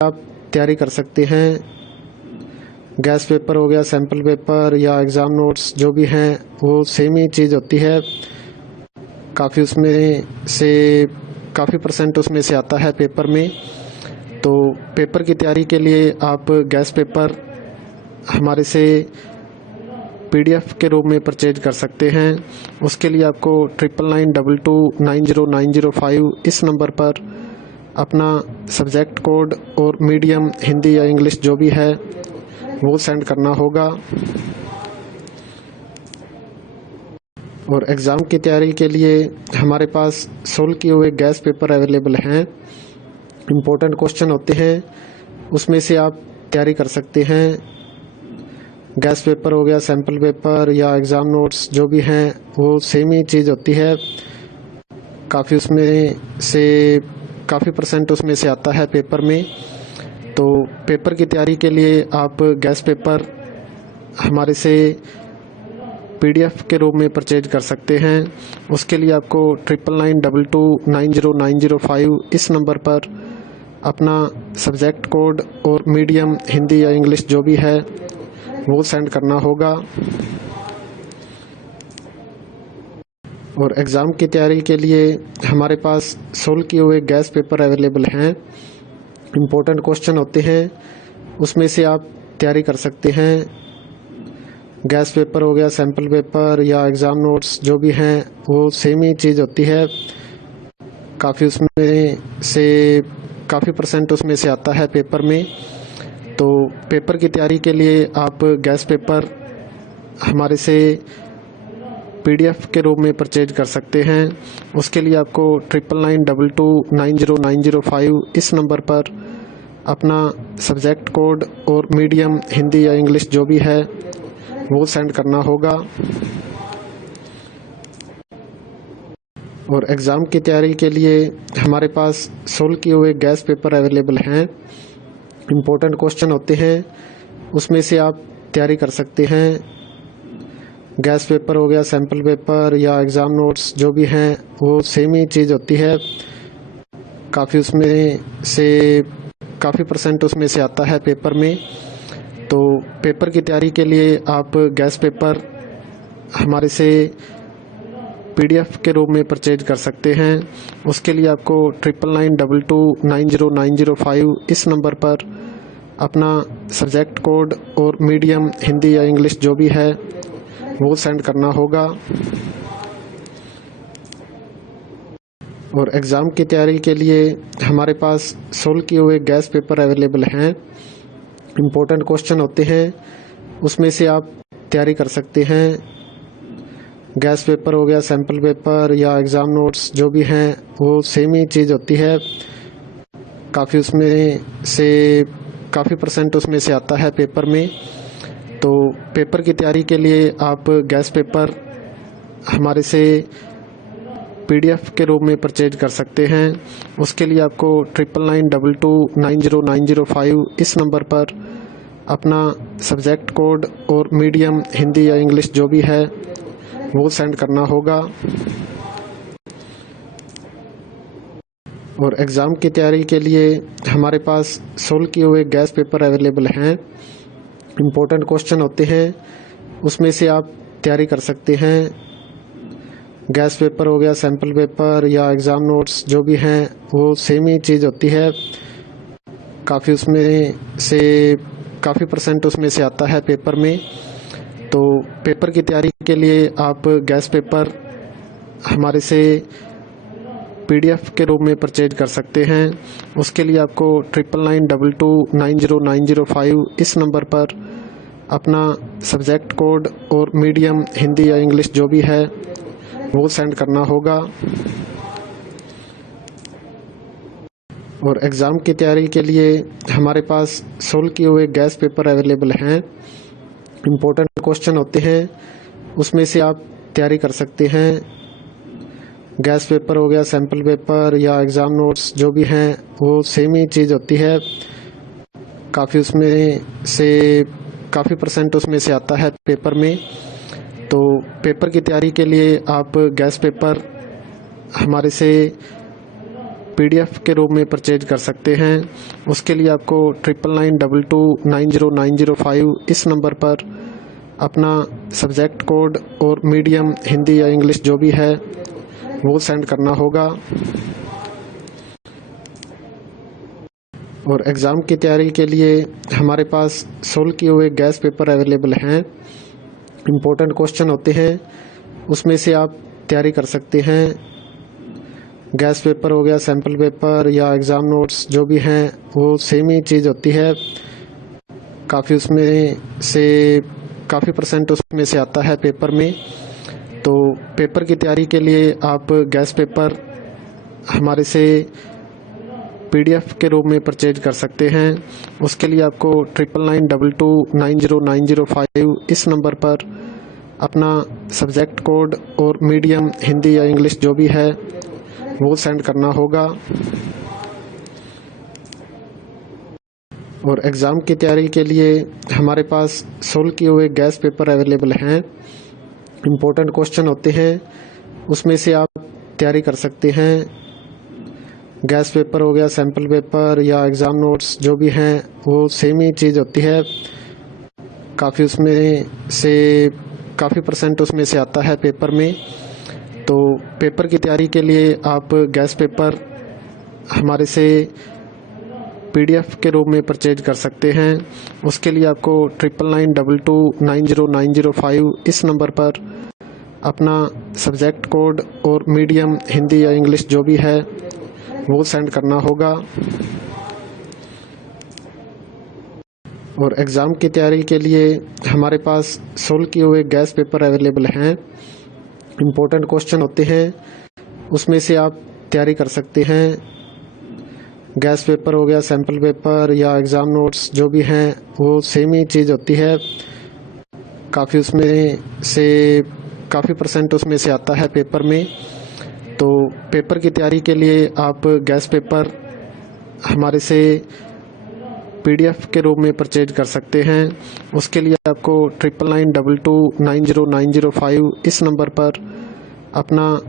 आप तैयारी कर सकते हैं। गैस पेपर हो गया, सैम्पल पेपर या एग्ज़ाम नोट्स जो भी हैं वो सेम ही चीज़ होती है। काफ़ी उसमें से काफ़ी परसेंट उसमें से आता है पेपर में। तो पेपर की तैयारी के लिए आप गैस पेपर हमारे से PDF के रूप में परचेज कर सकते हैं। उसके लिए आपको 9992290905 इस नंबर पर अपना सब्जेक्ट कोड और मीडियम हिंदी या इंग्लिश जो भी है वो सेंड करना होगा। और एग्ज़ाम की तैयारी के लिए हमारे पास सोल्व किए हुए गैस पेपर अवेलेबल हैं। इम्पोर्टेंट क्वेश्चन होते हैं, उसमें से आप तैयारी कर सकते हैं। गैस पेपर हो गया, सैम्पल पेपर या एग्ज़ाम नोट्स जो भी हैं वो सेम ही चीज़ होती है। काफ़ी उसमें से काफ़ी परसेंट उसमें से आता है पेपर में। तो पेपर की तैयारी के लिए आप गैस पेपर हमारे से PDF के रूप में परचेज कर सकते हैं। उसके लिए आपको 9992290905 इस नंबर पर अपना सब्जेक्ट कोड और मीडियम हिंदी या इंग्लिश जो भी है वो सेंड करना होगा। और एग्ज़ाम की तैयारी के लिए हमारे पास सोल्व किए हुए गैस पेपर अवेलेबल हैं। इम्पोर्टेंट क्वेश्चन होते हैं, उसमें से आप तैयारी कर सकते हैं। गैस पेपर हो गया, सैम्पल पेपर या एग्ज़ाम नोट्स जो भी हैं वो सेम ही चीज़ होती है। काफ़ी उसमें से काफ़ी परसेंट उसमें से आता है पेपर में। तो पेपर की तैयारी के लिए आप गैस पेपर हमारे से PDF के रूप में परचेज कर सकते हैं। उसके लिए आपको 9992290905 इस नंबर पर अपना सब्जेक्ट कोड और मीडियम हिंदी या इंग्लिश जो भी है वो सेंड करना होगा। और एग्ज़ाम की तैयारी के लिए हमारे पास सोल्व किए हुए गैस पेपर अवेलेबल हैं। इम्पोर्टेंट क्वेश्चन होते हैं, उसमें से आप तैयारी कर सकते हैं। गैस पेपर हो गया, सैम्पल पेपर या एग्ज़ाम नोट्स जो भी हैं वो सेम ही चीज़ होती है। काफ़ी उसमें से काफ़ी परसेंट उसमें से आता है पेपर में। तो पेपर की तैयारी के लिए आप गैस पेपर हमारे से PDF के रूप में परचेज कर सकते हैं। उसके लिए आपको 9992290905 इस नंबर पर अपना सब्जेक्ट कोड और मीडियम हिंदी या इंग्लिश जो भी है वो सेंड करना होगा। और एग्ज़ाम की तैयारी के लिए हमारे पास सोल्व किए हुए गैस पेपर अवेलेबल हैं। इम्पोर्टेंट क्वेश्चन होते हैं, उसमें से आप तैयारी कर सकते हैं। गैस पेपर हो गया, सैम्पल पेपर या एग्ज़ाम नोट्स जो भी हैं वो सेम ही चीज़ होती है। काफ़ी उसमें से काफ़ी परसेंट उसमें से आता है पेपर में। तो पेपर की तैयारी के लिए आप गैस पेपर हमारे से PDF के रूप में परचेज कर सकते हैं। उसके लिए आपको 9992290905 इस नंबर पर अपना सब्जेक्ट कोड और मीडियम हिंदी या इंग्लिश जो भी है वो सेंड करना होगा। और एग्ज़ाम की तैयारी के लिए हमारे पास सोल्व किए हुए गैस पेपर अवेलेबल हैं। इम्पोर्टेंट क्वेश्चन होते हैं, उसमें से आप तैयारी कर सकते हैं। गैस पेपर हो गया, सैम्पल पेपर या एग्ज़ाम नोट्स जो भी हैं वो सेम ही चीज़ होती है। काफ़ी उसमें से काफ़ी परसेंट उसमें से आता है पेपर में। तो पेपर की तैयारी के लिए आप गैस पेपर हमारे से PDF के रूप में परचेज कर सकते हैं। उसके लिए आपको 9992290905 इस नंबर पर अपना सब्जेक्ट कोड और मीडियम हिंदी या इंग्लिश जो भी है वो सेंड करना होगा। और एग्ज़ाम की तैयारी के लिए हमारे पास सोल्व किए हुए गैस पेपर अवेलेबल हैं। इम्पोर्टेंट क्वेश्चन होते हैं, उसमें से आप तैयारी कर सकते हैं। गैस पेपर हो गया, सैम्पल पेपर या एग्ज़ाम नोट्स जो भी हैं वो सेम ही चीज़ होती है। काफ़ी उसमें से काफ़ी परसेंट उसमें से आता है पेपर में। तो पेपर की तैयारी के लिए आप गैस पेपर हमारे से PDF के रूप में परचेज कर सकते हैं। उसके लिए आपको 9992290905 इस नंबर पर अपना सब्जेक्ट कोड और मीडियम हिंदी या इंग्लिश जो भी है वो सेंड करना होगा। और एग्ज़ाम की तैयारी के लिए हमारे पास सोल्व किए हुए गैस पेपर अवेलेबल हैं। इम्पोर्टेंट क्वेश्चन होते हैं, उसमें से आप तैयारी कर सकते हैं। गैस पेपर हो गया, सैम्पल पेपर या एग्ज़ाम नोट्स जो भी हैं वो सेम ही चीज़ होती है। काफ़ी परसेंट उसमें से आता है पेपर में। तो पेपर की तैयारी के लिए आप गैस पेपर हमारे से PDF के रूप में परचेज कर सकते हैं। उसके लिए आपको 9992290905 इस नंबर पर अपना सब्जेक्ट कोड और मीडियम हिंदी या इंग्लिश जो भी है वो सेंड करना होगा। और एग्ज़ाम की तैयारी के लिए हमारे पास सोल्व किए हुए गैस पेपर अवेलेबल हैं। इम्पोर्टेंट क्वेश्चन होते हैं, उसमें से आप तैयारी कर सकते हैं। गैस पेपर हो गया, सैम्पल पेपर या एग्ज़ाम नोट्स जो भी हैं वो सेम ही चीज़ होती है। काफ़ी परसेंट उसमें से आता है पेपर में। तो पेपर की तैयारी के लिए आप गैस पेपर हमारे से PDF के रूप में परचेज कर सकते हैं। उसके लिए आपको 9992290905 इस नंबर पर अपना सब्जेक्ट कोड और मीडियम हिंदी या इंग्लिश जो भी है वो सेंड करना होगा। और एग्ज़ाम की तैयारी के लिए हमारे पास सोल्व किए हुए गैस पेपर अवेलेबल हैं। इम्पोर्टेंट क्वेश्चन होते हैं, उसमें से आप तैयारी कर सकते हैं। गैस पेपर हो गया, सैम्पल पेपर या एग्ज़ाम नोट्स जो भी हैं वो सेम ही चीज़ होती है। काफ़ी परसेंट उसमें से आता है पेपर में। तो पेपर की तैयारी के लिए आप गैस पेपर हमारे से PDF के रूप में परचेज कर सकते हैं। उसके लिए आपको 9992290905 इस नंबर पर अपना